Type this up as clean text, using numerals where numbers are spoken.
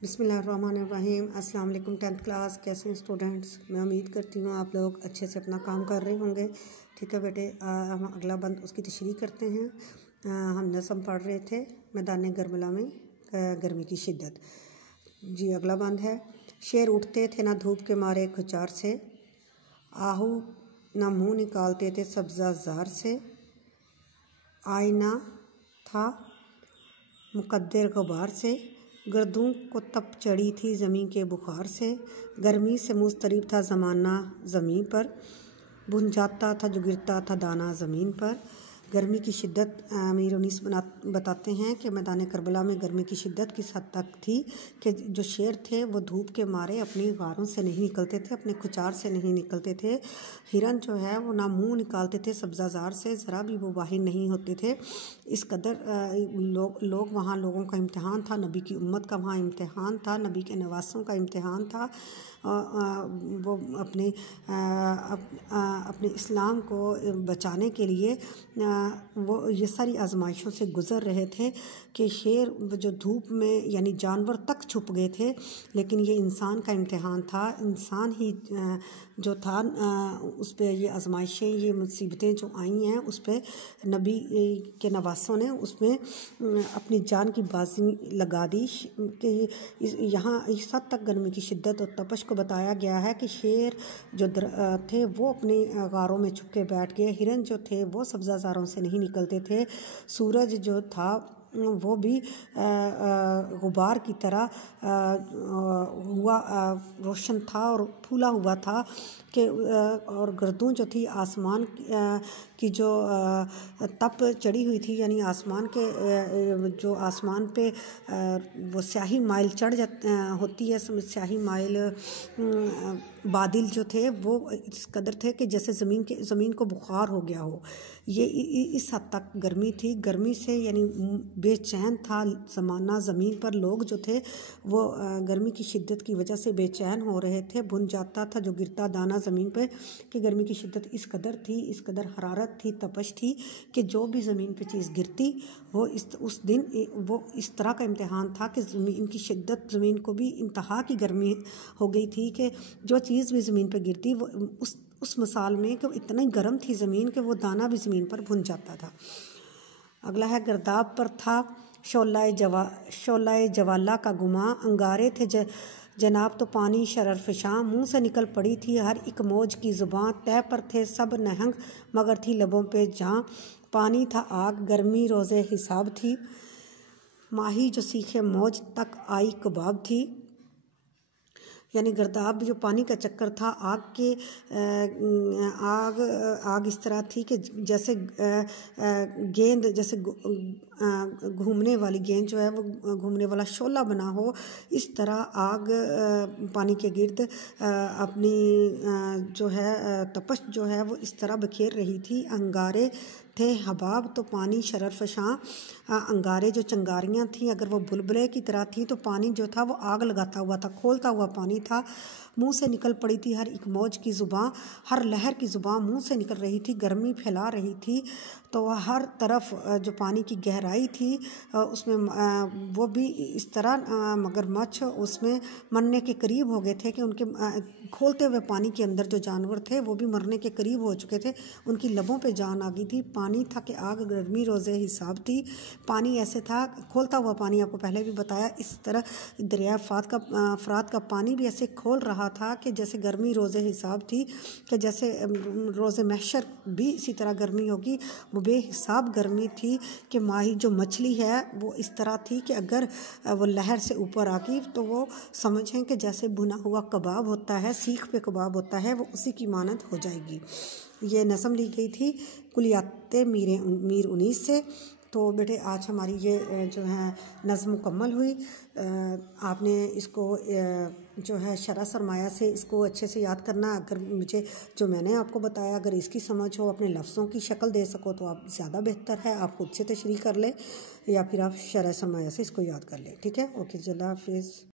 बिस्मिल्लाहिर्रहमानिर्रहीम। अस्सलाम वालेकुम 10th क्लास। कैसे हैं स्टूडेंट्स? मैं उम्मीद करती हूँ आप लोग अच्छे से अपना काम कर रहे होंगे। ठीक है बेटे, हम अगला बंद उसकी तशरीह करते हैं। हम नज़म पढ़ रहे थे मैदान करबला में गर्मी की शिद्दत। जी अगला बंद है। शेर उठते थे ना धूप के मारे खुचार से, आहू ना मुँह निकालते थे सब्ज़ा ज़ार से, आईना था मुकद्दर गुबार से, गर्दों को तप चढ़ी थी ज़मीन के बुखार से, गर्मी से मुस्तरिब था ज़माना ज़मीन पर, बुन जाता था जो गिरता था दाना ज़मीन पर। गर्मी की शिद्दत अमीर उनीस बताते हैं कि मैदान करबला में गर्मी की शिद्दत किस हद तक थी कि जो शेर थे वो धूप के मारे अपनी गारों से नहीं निकलते थे, अपने खुचार से नहीं निकलते थे। हिरन जो है वो ना मुँह निकालते थे सब्ज़ाज़ार से, ज़रा भी वो बाहिर नहीं होते थे। इस कदर लोग वहाँ लोगों का इम्तिहान था, नबी की उम्मत का वहाँ इम्तिहान था, नबी के नवासों का इम्तिहान था। वो अपने इस्लाम को बचाने के लिए वो ये सारी आजमाइशों से गुज़र रहे थे कि शेर जो धूप में यानी जानवर तक छुप गए थे, लेकिन ये इंसान का इम्तिहान था। इंसान ही जो था उस पर ये आजमाइशें, ये मुसीबतें जो आई हैं उस पर नबी के नवासों ने उसमें अपनी जान की बाजी लगा दी कि यहाँ इस हद तक गर्मी की शिद्दत और तपश को बताया गया है कि शेर जो थे वो अपने गारों में छुप के बैठ गए। हिरन जो थे वो सब्ज़ाज़ारों से नहीं निकलते थे। सूरज जो था वो भी गुबार की तरह हुआ रोशन था और फूला हुआ था कि और गर्दों जो थी आसमान की जो तप चढ़ी हुई थी, यानी आसमान के जो आसमान पे वो स्याही माइल चढ़ होती है, स्याही माइल बादल जो थे वो इस कदर थे कि जैसे ज़मीन को बुखार हो गया हो। ये इस हद तक गर्मी थी। गर्मी से यानी बेचैन था ज़माना ज़मीन पर। लोग जो थे वो गर्मी की शिद्दत की वजह से बेचैन हो रहे थे। बुन जाता था जो गिरता दाना ज़मीन पे कि गर्मी की शिद्दत इस कदर थी, इस कदर हरारत थी, तपश थी कि जो भी ज़मीन पे चीज़ गिरती वो उस दिन वो इस तरह का इम्तिहान था कि ज़मीन की शिद्दत, ज़मीन को भी इंतहा की गर्मी हो गई थी कि जो चीज़ भी ज़मीन पे गिरती वो उस मिसाल में कि इतना ही गर्म थी ज़मीन कि वो दाना भी ज़मीन पर भुन जाता था। अगला है गर्दाब पर था शोलाए जवाला का गुमा, अंगारे थे जनाब तो पानी शररफशां, मुँह से निकल पड़ी थी हर एक मौज की ज़ुबां, तय पर थे सब नहंग मगर थी लबों पे जहाँ, पानी था आग गर्मी रोज़े हिसाब थी, माही जो सीखे मौज तक आई कबाब थी। यानी गर्दाब जो पानी का चक्कर था, आग इस तरह थी कि जैसे गेंद, जैसे घूमने वाली गेंद जो है वो घूमने वाला शोला बना हो, इस तरह आग पानी के गिर्द अपनी जो है तपश जो है वो इस तरह बखेर रही थी। अंगारे थे हबाब तो पानी शररफशां, अंगारे जो चंगारियाँ थीं अगर वो बुलबुले की तरह थी तो पानी जो था वो आग लगाता हुआ था, खोलता हुआ पानी था। मुंह से निकल पड़ी थी हर एक मौज की ज़ुबां, हर लहर की ज़ुबां मुंह से निकल रही थी, गर्मी फैला रही थी। तो हर तरफ जो पानी की गहराई थी उसमें वो भी इस तरह मगरमच्छ उसमें मरने के करीब हो गए थे कि उनके खोलते हुए पानी के अंदर जो जानवर थे वो भी मरने के करीब हो चुके थे, उनकी लबों पे जान आ गई थी। पानी था कि आग गर्मी रोज़े हिसाब थी। पानी ऐसे था, खोलता हुआ पानी, आपको पहले भी बताया, इस तरह दरिया फ़रात का पानी भी ऐसे खोल रहा था कि जैसे गर्मी रोज़े हिसाब थी कि जैसे रोज़े महशर भी इसी तरह गर्मी होगी। वो बेहिसाब गर्मी थी कि माही जो मछली है वो इस तरह थी कि अगर वो लहर से ऊपर आ गई तो वो समझें कि जैसे भुना हुआ कबाब होता है, सीख पे कबाब होता है, वो उसी की मानद हो जाएगी। ये नज़म ली गई थी कुलियाते मीर उनीस से। तो बेटे आज हमारी ये जो है नज़म मुकम्मल हुई। आपने इसको जो है शरह सरमाया से इसको अच्छे से याद करना। अगर मुझे जो मैंने आपको बताया अगर इसकी समझ हो, अपने लफ्ज़ों की शक्ल दे सको तो आप ज़्यादा बेहतर है। आप खुद से तशरीह कर लें या फिर आप शरह सरमाया से इसको याद कर लें। ठीक है, ओके, अल्लाह हाफिज़।